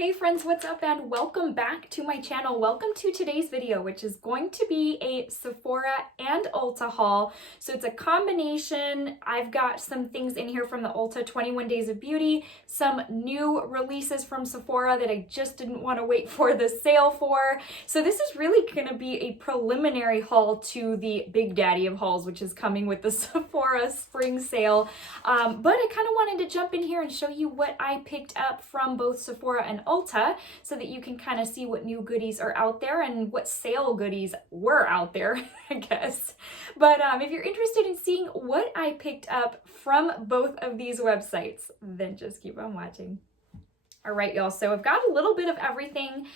Hey friends, what's up and welcome back to my channel. Welcome to today's video, which is going to be a Sephora and Ulta haul. So it's a combination. I've got some things in here from the Ulta 21 Days of Beauty, some new releases from Sephora that I just didn't want to wait for the sale for. So this is really going to be a preliminary haul to the big daddy of hauls, which is coming with the Sephora spring sale. But I kind of wanted to jump in here and show you what I picked up from both Sephora and Ulta so that you can kind of see what new goodies are out there and what sale goodies were out there, I guess. But if you're interested in seeing what I picked up from both of these websites, then just keep on watching. All right, y'all, so I've got a little bit of everything.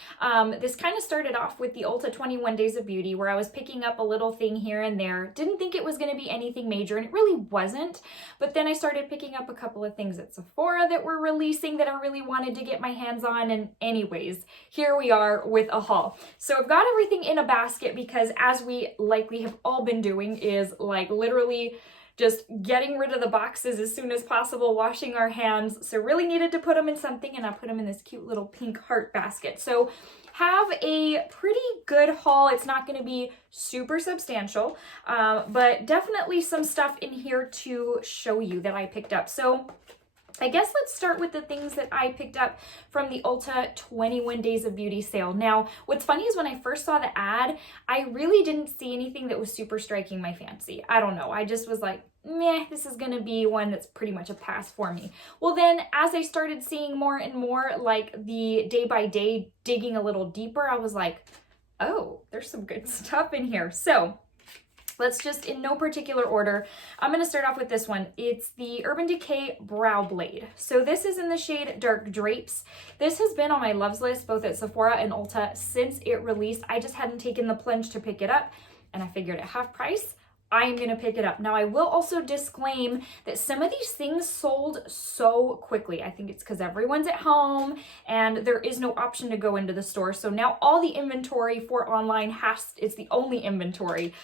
This kind of started off with the Ulta 21 Days of Beauty, where I was picking up a little thing here and there. Didn't think it was going to be anything major, and it really wasn't. But then I started picking up a couple of things at Sephora that were releasing that I really wanted to get my hands on. And anyways, here we are with a haul. So I've got everything in a basket because, as we likely have all been doing, is like literally just getting rid of the boxes as soon as possible, washing our hands. So really needed to put them in something, and I put them in this cute little pink heart basket. So have a pretty good haul. It's not going to be super substantial, but definitely some stuff in here to show you that I picked up. So I guess let's start with the things that I picked up from the Ulta 21 Days of Beauty sale. Now, what's funny is when I first saw the ad, I really didn't see anything that was super striking my fancy. I don't know. I just was like, meh, this is going to be one that's pretty much a pass for me. Well, then as I started seeing more and more, like the day by day digging a little deeper, I was like, oh, there's some good stuff in here. So let's just, in no particular order, I'm going to start off with this one. It's the Urban Decay Brow Blade. So this is in the shade Dark Drapes. This has been on my loves list both at Sephora and Ulta since it released. I just hadn't taken the plunge to pick it up, and I figured at half price, I am going to pick it up. Now, I will also disclaim that some of these things sold so quickly. I think it's because everyone's at home and there is no option to go into the store. So now all the inventory for online it's the only inventory.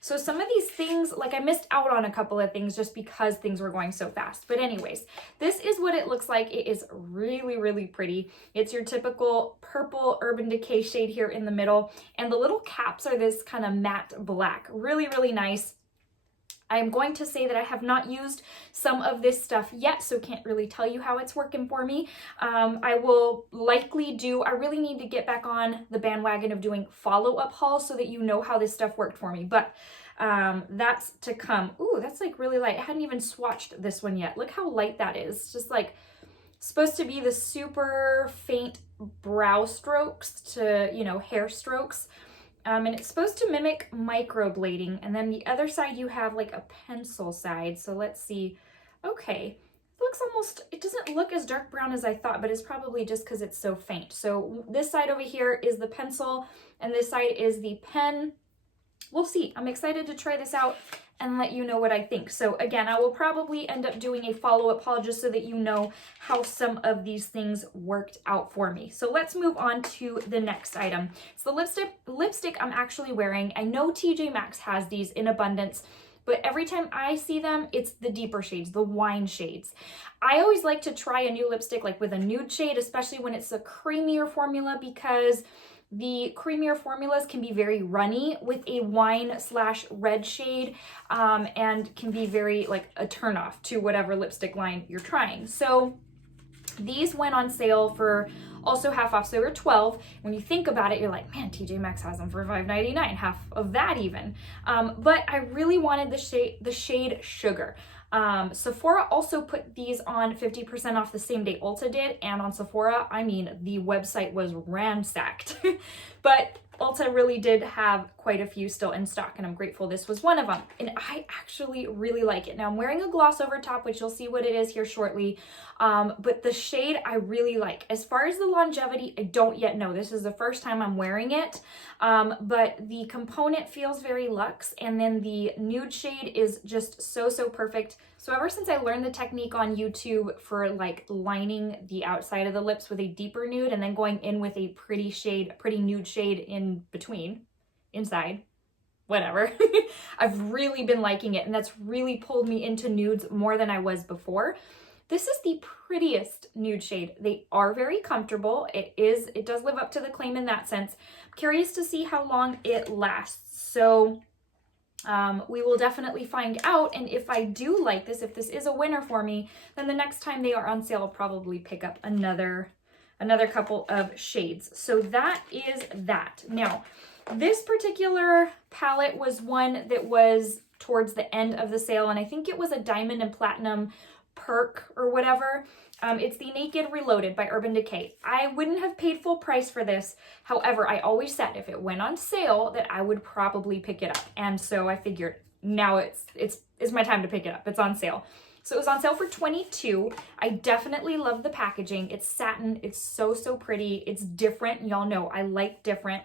So some of these things, like I missed out on a couple of things just because things were going so fast. But anyways, this is what it looks like. It is really, really pretty. It's your typical purple Urban Decay shade here in the middle. And the little caps are this kind of matte black. Really, really nice. I'm going to say that I have not used some of this stuff yet, so can't really tell you how it's working for me. I will likely I really need to get back on the bandwagon of doing follow-up hauls so that you know how this stuff worked for me, but that's to come. Ooh, that's like really light. I hadn't even swatched this one yet. Look how light that is. It's just like supposed to be the super faint brow strokes to, you know, hair strokes. And it's supposed to mimic microblading. And then the other side, you have like a pencil side. So let's see. Okay. It looks almost, it doesn't look as dark brown as I thought, but it's probably just because it's so faint. So this side over here is the pencil and this side is the pen. We'll see. I'm excited to try this out and let you know what I think. So again, I will probably end up doing a follow-up haul just so that you know how some of these things worked out for me. So let's move on to the next item. It's the lipstick I'm actually wearing. I know TJ Maxx has these in abundance, but every time I see them, it's the deeper shades, the wine shades. I always like to try a new lipstick like with a nude shade, especially when it's a creamier formula, because the creamier formulas can be very runny with a wine/red shade and can be very like a turnoff to whatever lipstick line you're trying. So these went on sale for also half off, so they were $12. When you think about it, you're like, man, TJ Maxx has them for $5.99, half of that even. But I really wanted the shade Sugar. Sephora also put these on 50% off the same day Ulta did, and on Sephora, I mean, the website was ransacked. But Ulta really did have quite a few still in stock, and I'm grateful this was one of them. And I actually really like it. Now I'm wearing a gloss over top, which you'll see what it is here shortly. But the shade I really like. As far as the longevity, I don't yet know. This is the first time I'm wearing it. But the component feels very luxe, and then the nude shade is just so, so perfect. So ever since I learned the technique on YouTube for like lining the outside of the lips with a deeper nude and then going in with a pretty nude shade in between, inside, whatever, I've really been liking it, and that's really pulled me into nudes more than I was before. This is the prettiest nude shade. They are very comfortable. It does live up to the claim in that sense. I'm curious to see how long it lasts. So we will definitely find out. And if I do like this, if this is a winner for me, then the next time they are on sale, I'll probably pick up another couple of shades. So that is that. Now, this particular palette was one that was towards the end of the sale, and I think it was a diamond and platinum perk or whatever. It's the Naked Reloaded by Urban Decay. I wouldn't have paid full price for this. However, I always said if it went on sale that I would probably pick it up. And so I figured now it's my time to pick it up. It's on sale. So it was on sale for $22. I definitely love the packaging. It's satin. It's so pretty. It's different. Y'all know I like different.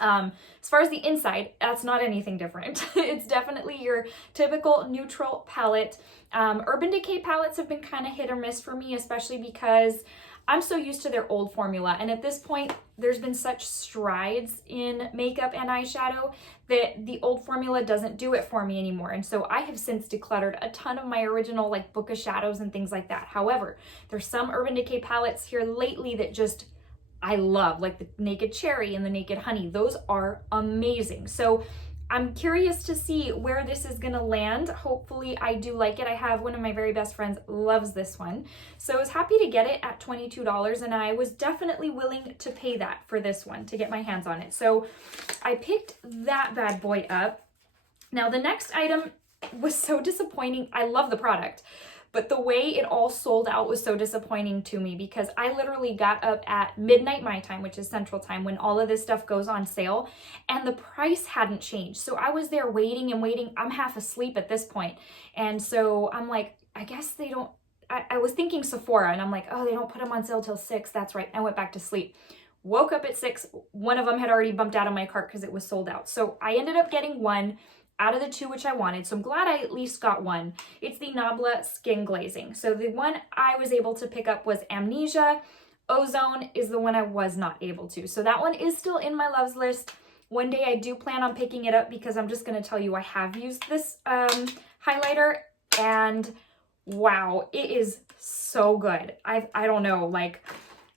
As far as the inside, that's not anything different. It's definitely your typical neutral palette. Urban Decay palettes have been kind of hit or miss for me, especially because I'm so used to their old formula. And at this point, there's been such strides in makeup and eyeshadow that the old formula doesn't do it for me anymore. And so I have since decluttered a ton of my original like Book of Shadows and things like that. However, there's some Urban Decay palettes here lately that just I love, like the Naked Cherry and the Naked Honey. Those are amazing. So I'm curious to see where this is gonna land. Hopefully I do like it. I have one of my very best friends loves this one. So I was happy to get it at $22, and I was definitely willing to pay that for this one to get my hands on it. So I picked that bad boy up. Now the next item was so disappointing. I love the product, but the way it all sold out was so disappointing to me because I literally got up at midnight my time, which is Central Time, when all of this stuff goes on sale, and the price hadn't changed. So I was there waiting and waiting. I'm half asleep at this point. And so I'm like, I guess they don't, I was thinking Sephora, and I'm like, oh, they don't put them on sale till 6. That's right. I went back to sleep. Woke up at 6. One of them had already bumped out of my cart because it was sold out. So I ended up getting one out of the 2 which I wanted. So I'm glad I at least got one. It's the Nabla Skin Glazing. So the one I was able to pick up was Amnesia. Ozone is the one I was not able to. So that one is still in my loves list. One day I do plan on picking it up because I'm just going to tell you I have used this highlighter, and wow, it is so good. I don't know, like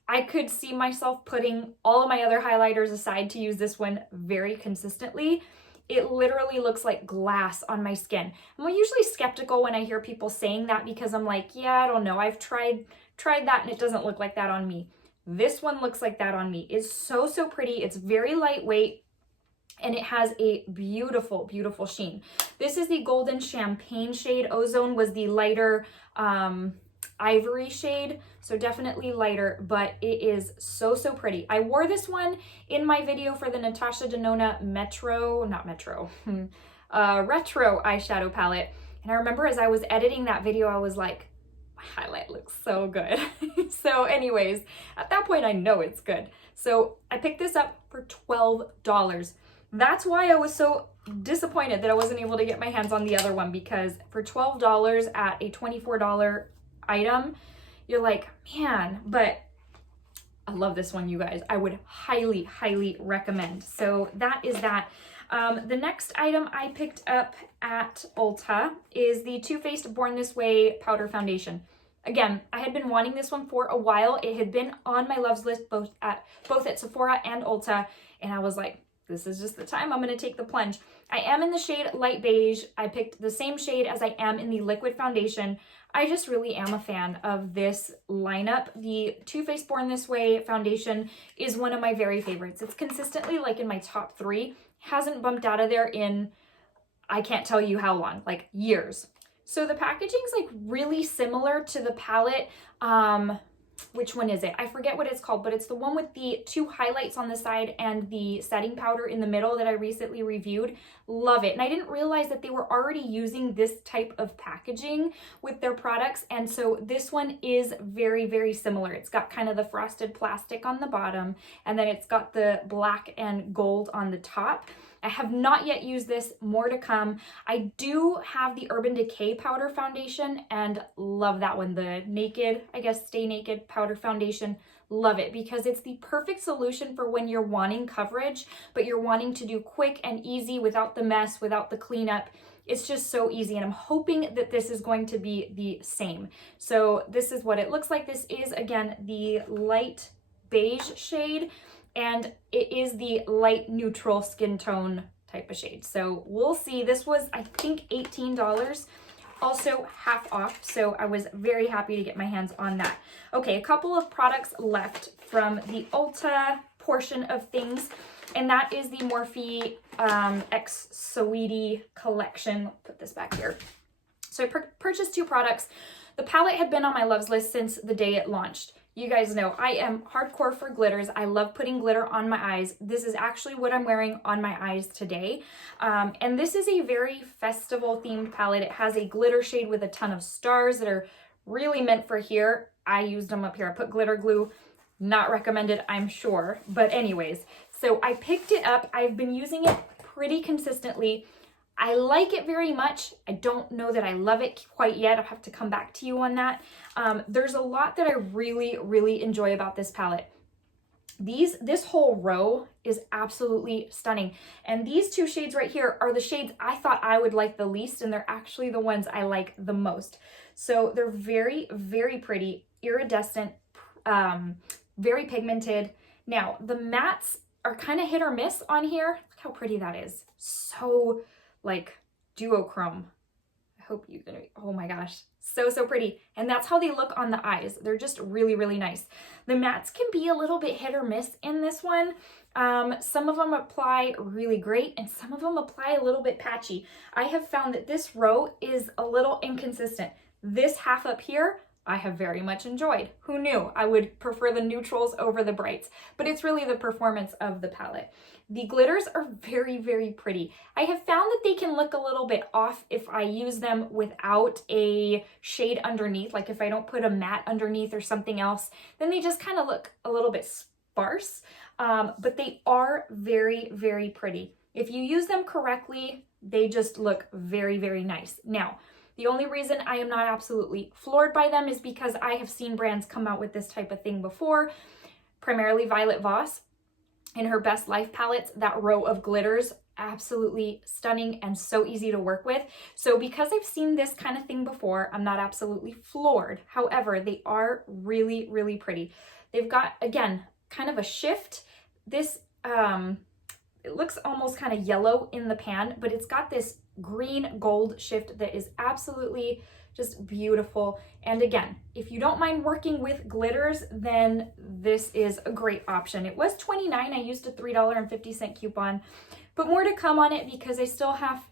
I could see myself putting all of my other highlighters aside to use this one very consistently. It literally looks like glass on my skin. I'm usually skeptical when I hear people saying that because I'm like, yeah, I don't know. I've tried that and it doesn't look like that on me. This one looks like that on me. It's so pretty. It's very lightweight and it has a beautiful sheen. This is the Golden Champagne shade. Ozone was the lighter ivory shade, so definitely lighter, but it is so pretty. I wore this one in my video for the Natasha Denona retro eyeshadow palette, and I remember as I was editing that video I was like, my highlight looks so good. So anyways, at that point I know it's good. So I picked this up for $12. That's why I was so disappointed that I wasn't able to get my hands on the other one, because for $12 at a $24 item, you're like, man, but I love this one, you guys. I would highly recommend. So that is that. The next item I picked up at Ulta is the Too Faced Born This Way powder foundation. Again, I had been wanting this one for a while. It had been on my loves list both at Sephora and Ulta, and I was like, this is just the time I'm going to take the plunge. I am in the shade Light Beige. I picked the same shade as I am in the liquid foundation. I just really am a fan of this lineup. The Too Faced Born This Way foundation is one of my very favorites. It's consistently like in my top 3. Hasn't bumped out of there in, I can't tell you how long, like years. So the packaging's like really similar to the palette. Which one is it? I forget what it's called, but it's the one with the 2 highlights on the side and the setting powder in the middle that I recently reviewed. Love it. And I didn't realize that they were already using this type of packaging with their products. And so this one is very similar. It's got kind of the frosted plastic on the bottom, and then it's got the black and gold on the top. I have not yet used this, more to come. I do have the Urban Decay powder foundation and love that one. The Naked, I guess, Stay Naked powder foundation. Love it because it's the perfect solution for when you're wanting coverage, but you're wanting to do quick and easy without the mess, without the cleanup. It's just so easy, and I'm hoping that this is going to be the same. So this is what it looks like. This is, again, the light beige shade, and it is the light neutral skin tone type of shade. So we'll see. This was, I think, $18. Also half off, so I was very happy to get my hands on that. Okay, a couple of products left from the Ulta portion of things, and that is the Morphe X Saweetie collection. Put this back here. So I purchased 2 products. The palette had been on my loves list since the day it launched. You guys know I am hardcore for glitters. I love putting glitter on my eyes. This is actually what I'm wearing on my eyes today. And this is a very festival themed palette. It has a glitter shade with a ton of stars that are really meant for here. I used them up here. I put glitter glue. Not recommended, I'm sure. But anyways, so I picked it up. I've been using it pretty consistently. I like it very much. I don't know that I love it quite yet. I'll have to come back to you on that. There's a lot that I really, really enjoy about this palette. This whole row is absolutely stunning. And these 2 shades right here are the shades I thought I would like the least, and they're actually the ones I like the most. So they're very, very pretty, iridescent, very pigmented. Now, the mattes are kind of hit or miss on here. Look how pretty that is. So like duochrome. I hope you're gonna be, oh my gosh, so pretty. And that's how they look on the eyes. They're just really, really nice. The mattes can be a little bit hit or miss in this one. Some of them apply really great, and some of them apply a little bit patchy. I have found that this row is a little inconsistent. This half up here, I have very much enjoyed. Who knew I would prefer the neutrals over the brights, but it's really the performance of the palette. The glitters are very, very pretty. I have found that they can look a little bit off if I use them without a shade underneath, like if I don't put a matte underneath or something else, then they just kind of look a little bit sparse, but they are very, very pretty. If you use them correctly, they just look very, very nice. Now, the only reason I am not absolutely floored by them is because I have seen brands come out with this type of thing before, primarily Violet Voss in her Best Life palettes. That row of glitters, absolutely stunning and so easy to work with. So because I've seen this kind of thing before, I'm not absolutely floored. However, they are really, really pretty. They've got, again, kind of a shift. This, it looks almost kind of yellow in the pan, but it's got this green gold shift that is absolutely just beautiful. And again, if you don't mind working with glitters, then this is a great option. It was $29. I used a $3.50 coupon, but more to come on it because I still have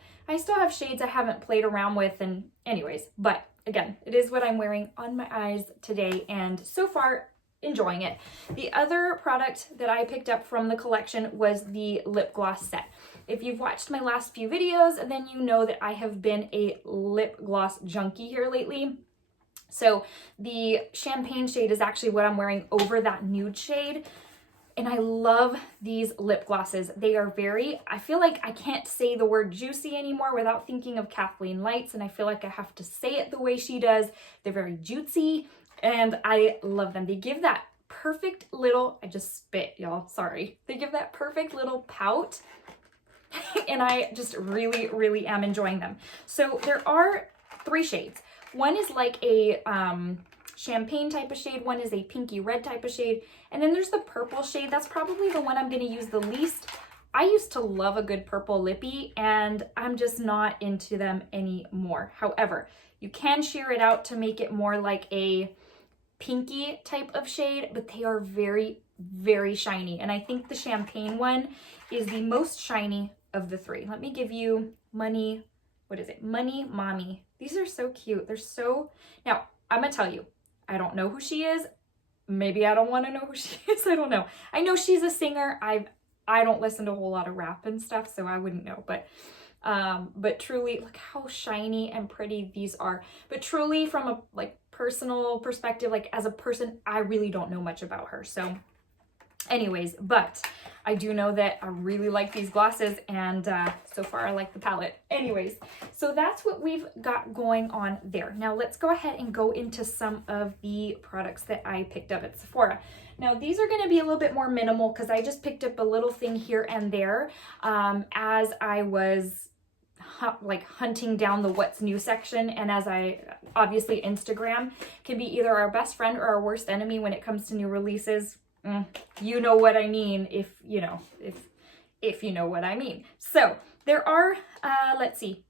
shades I haven't played around with. And anyways, but again, it is what I'm wearing on my eyes today, and so far enjoying it. The other product that I picked up from the collection was the lip gloss set. If you've watched my last few videos, then you know that I have been a lip gloss junkie here lately. So the champagne shade is actually what I'm wearing over that nude shade. And I love these lip glosses. They are very, I feel like I can't say the word juicy anymore without thinking of Kathleen Lights, and I feel like I have to say it the way she does. They're very juicy, and I love them. They give that perfect little, I just spit, y'all, sorry. They give that perfect little pout, and I just really, really am enjoying them. So there are 3 shades. One is like a champagne type of shade, one is a pinky red type of shade, and then there's the purple shade. That's probably the one I'm going to use the least. I used to love a good purple lippy, and I'm just not into them anymore. However, you can sheer it out to make it more like a pinky type of shade, but they are very, very shiny, and I think the champagne one is the most shiny of the 3. Let me give you Money, what is it? Money Mommy. These are so cute. They're so, now I'm gonna tell you, I don't know who she is. Maybe I don't want to know who she is. I don't know. I know she's a singer. I don't listen to a whole lot of rap and stuff, so I wouldn't know, but truly, look how shiny and pretty these are. But truly, from a like personal perspective, like as a person, I really don't know much about her. So anyways, but I do know that I really like these glosses, and so far I like the palette. Anyways, so that's what we've got going on there. Now let's go ahead and go into some of the products that I picked up at Sephora. Now these are going to be a little bit more minimal because I just picked up a little thing here and there as I was like hunting down the what's new section, and as obviously Instagram can be either our best friend or our worst enemy when it comes to new releases. You know what I mean, if you know what I mean. So there are, let's see,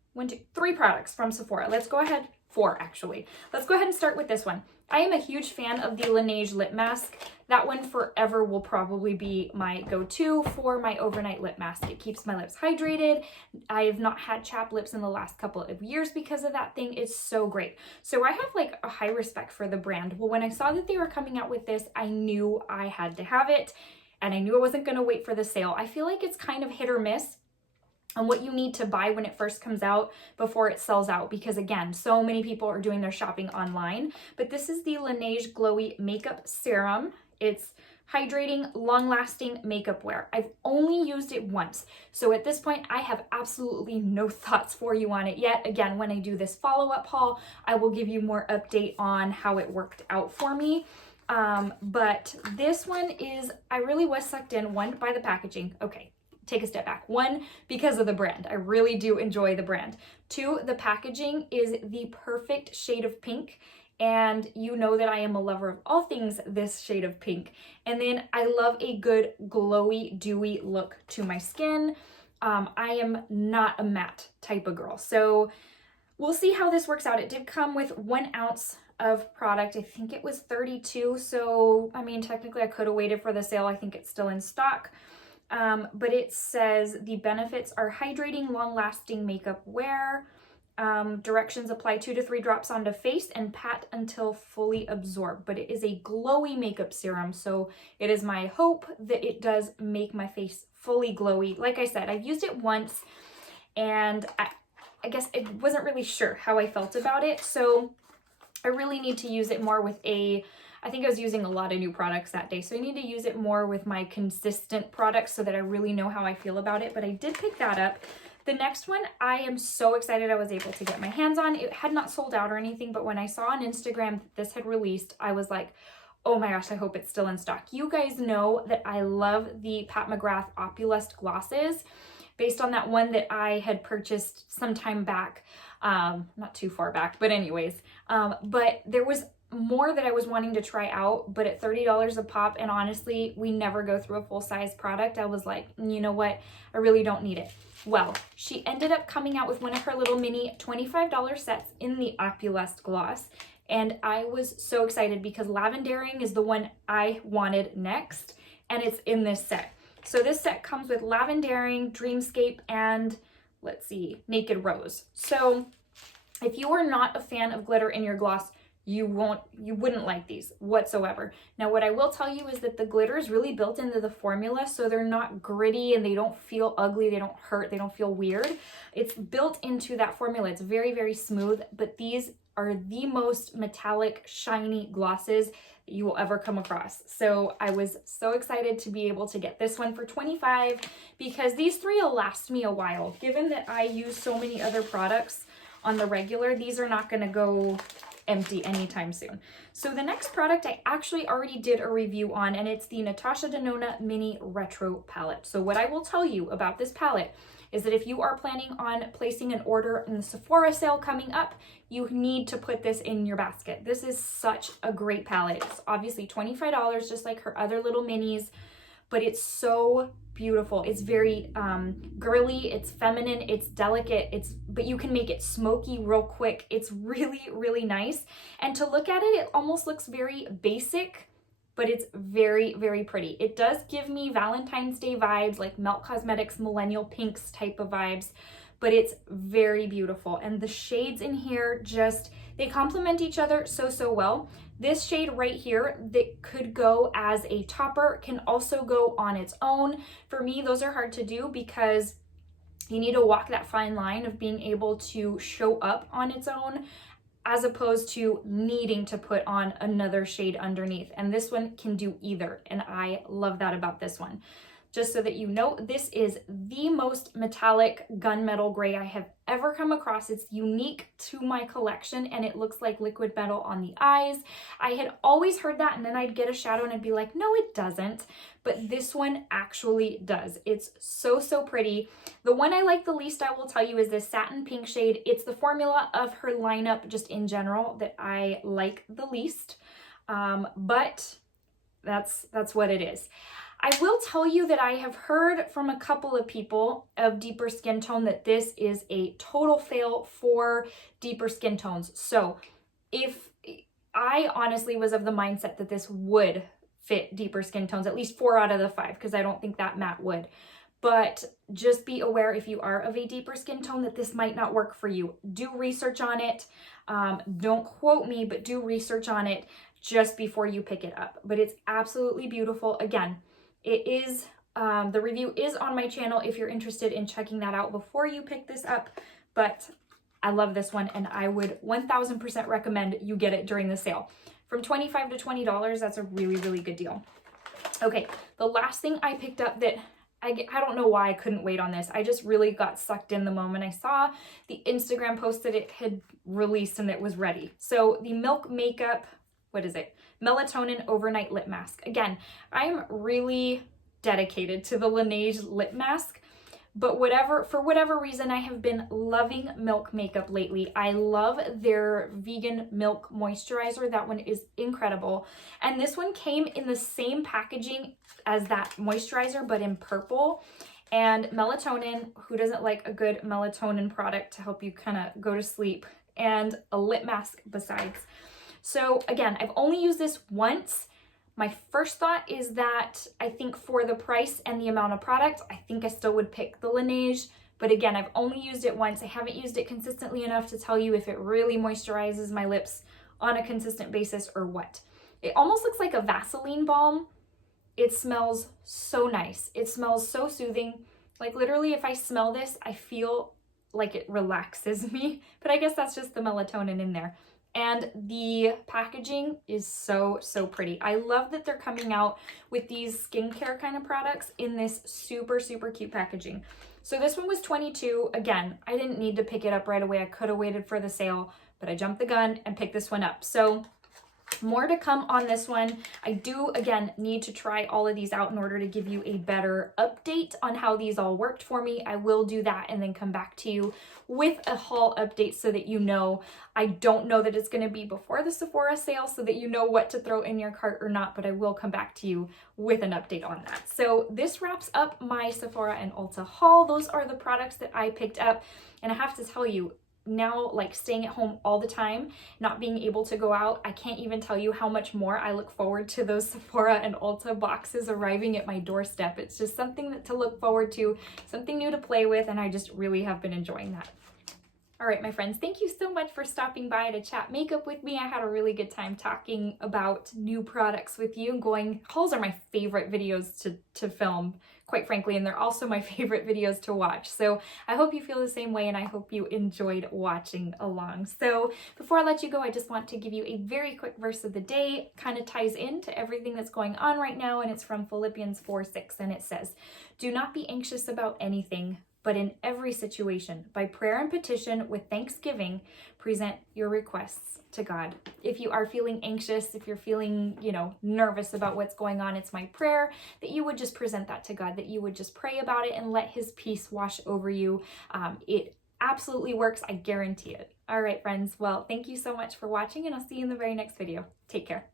3 products from Sephora. Let's go ahead, 4 actually. Let's go ahead and start with this one. I am a huge fan of the Laneige lip mask. That one forever will probably be my go-to for my overnight lip mask. It keeps my lips hydrated. I have not had chapped lips in the last couple of years because of that thing. It's so great. So I have like a high respect for the brand. Well, when I saw that they were coming out with this, I knew I had to have it, and I knew I wasn't going to wait for the sale. I feel like it's kind of hit or miss on what you need to buy when it first comes out before it sells out, because again, so many people are doing their shopping online. But this is the Laneige Glowy Makeup Serum. It's hydrating, long-lasting makeup wear. I've only used it once, so at this point I have absolutely no thoughts for you on it yet. Again, when I do this follow-up haul, I will give you more update on how it worked out for me. But this one is, I really was sucked in, 1, by the packaging. Okay, take a step back. 1, because of the brand. I really do enjoy the brand. 2, the packaging is the perfect shade of pink, and you know that I am a lover of all things this shade of pink. And then I love a good glowy, dewy look to my skin. I am not a matte type of girl, so we'll see how this works out. It did come with 1 ounce of product. I think it was 32, so I mean, technically I could have waited for the sale. I think it's still in stock. But it says the benefits are hydrating, long-lasting makeup wear. Directions: apply 2 to 3 drops onto face and pat until fully absorbed. But it is a glowy makeup serum, so it is my hope that it does make my face fully glowy. Like I said, I've used it once, and I guess I wasn't really sure how I felt about it, so I really need to use it more with I think I was using a lot of new products that day, so I need to use it more with my consistent products so that I really know how I feel about it. But I did pick that up. The next one, I am so excited I was able to get my hands on. It had not sold out or anything, but when I saw on Instagram that this had released, I was like, oh my gosh, I hope it's still in stock. You guys know that I love the Pat McGrath Opulust glosses, based on that one that I had purchased some time back, not too far back, but anyways. But there was more that I was wanting to try out, but at $30 a pop, and honestly, we never go through a full-size product, I was like, you know what, I really don't need it. Well, she ended up coming out with one of her little mini $25 sets in the Opulust gloss, and I was so excited because Lavendering is the one I wanted next, and it's in this set. So this set comes with Lavendering, Dreamscape, and let's see, Naked Rose. So if you are not a fan of glitter in your gloss, you wouldn't like these whatsoever. Now, what I will tell you is that the glitter is really built into the formula, so they're not gritty and they don't feel ugly, they don't hurt, they don't feel weird. It's built into that formula. It's very, very smooth, but these are the most metallic, shiny glosses that you will ever come across. So I was so excited to be able to get this one for $25 because these 3 will last me a while. Given that I use so many other products on the regular, these are not gonna go empty anytime soon. So the next product I actually already did a review on, and it's the Natasha Denona Mini Retro Palette. So what I will tell you about this palette is that if you are planning on placing an order in the Sephora sale coming up, you need to put this in your basket. This is such a great palette. It's obviously $25, just like her other little minis, but it's so beautiful. It's very girly, it's feminine, it's delicate, but you can make it smoky real quick. It's really, really nice. And to look at it, it almost looks very basic, but it's very, very pretty. It does give me Valentine's Day vibes, like Melt Cosmetics Millennial Pinks type of vibes, but it's very beautiful. And the shades in here just, they complement each other so, so well. This shade right here that could go as a topper can also go on its own. For me, those are hard to do because you need to walk that fine line of being able to show up on its own as opposed to needing to put on another shade underneath. And this one can do either, and I love that about this one. just so that you know, this is the most metallic gunmetal gray I have ever come across. It's unique to my collection and it looks like liquid metal on the eyes. I had always heard that, and then I'd get a shadow and I'd be like, no, it doesn't. But this one actually does. It's so, so pretty. The one I like the least, I will tell you, is this satin pink shade. It's the formula of her lineup just in general that I like the least. But that's what it is. I will tell you that I have heard from a couple of people of deeper skin tone that this is a total fail for deeper skin tones. So if I honestly was of the mindset that this would fit deeper skin tones, at least 4 out of the 5, because I don't think that matte would. But just be aware, if you are of a deeper skin tone, that this might not work for you. Do research on it. Don't quote me, but do research on it just before you pick it up. But it's absolutely beautiful. Again, it is, the review is on my channel if you're interested in checking that out before you pick this up. But I love this one, and I would 1000% recommend you get it during the sale. From $25 to $20, that's a really, really good deal. Okay, the last thing I picked up that I don't know why I couldn't wait on this. I just really got sucked in the moment I saw the Instagram post that it had released and it was ready. So the Milk Makeup, what is it? Melatonin Overnight Lip Mask. Again, I'm really dedicated to the Laneige lip mask, but for whatever reason, I have been loving Milk Makeup lately. I love their vegan milk moisturizer. That one is incredible. And this one came in the same packaging as that moisturizer, but in purple. And melatonin, who doesn't like a good melatonin product to help you kind of go to sleep, and a lip mask besides. So again, I've only used this once. My first thought is that I think for the price and the amount of product, I think I still would pick the Laneige. But again, I've only used it once. I haven't used it consistently enough to tell you if it really moisturizes my lips on a consistent basis or what. It almost looks like a Vaseline balm. It smells so nice. It smells so soothing. Like literally, if I smell this, I feel like it relaxes me. But I guess that's just the melatonin in there. And the packaging is so, so pretty. I love that they're coming out with these skincare kind of products in this super, super cute packaging. So this one was $22. Again, I didn't need to pick it up right away. I could have waited for the sale, but I jumped the gun and picked this one up. So more to come on this one. I do, again, need to try all of these out in order to give you a better update on how these all worked for me. I will do that and then come back to you with a haul update so that you know. I don't know that it's going to be before the Sephora sale so that you know what to throw in your cart or not, but I will come back to you with an update on that. So this wraps up my Sephora and Ulta haul. Those are the products that I picked up, and I have to tell you, now, like staying at home all the time, not being able to go out, I can't even tell you how much more I look forward to those Sephora and Ulta boxes arriving at my doorstep. It's just something to look forward to, something new to play with, and I just really have been enjoying that. All right, my friends, thank you so much for stopping by to chat makeup with me. I had a really good time talking about new products with you. Hauls are my favorite videos to film, quite frankly, and they're also my favorite videos to watch. So I hope you feel the same way, and I hope you enjoyed watching along. So before I let you go, I just want to give you a very quick verse of the day. Kind of ties into everything that's going on right now, and it's from Philippians 4:6, and it says, "Do not be anxious about anything, but in every situation, by prayer and petition with thanksgiving, present your requests to God." If you are feeling anxious, if you're feeling, nervous about what's going on, it's my prayer that you would just present that to God, that you would just pray about it and let his peace wash over you. It absolutely works. I guarantee it. All right, friends. Well, thank you so much for watching, and I'll see you in the very next video. Take care.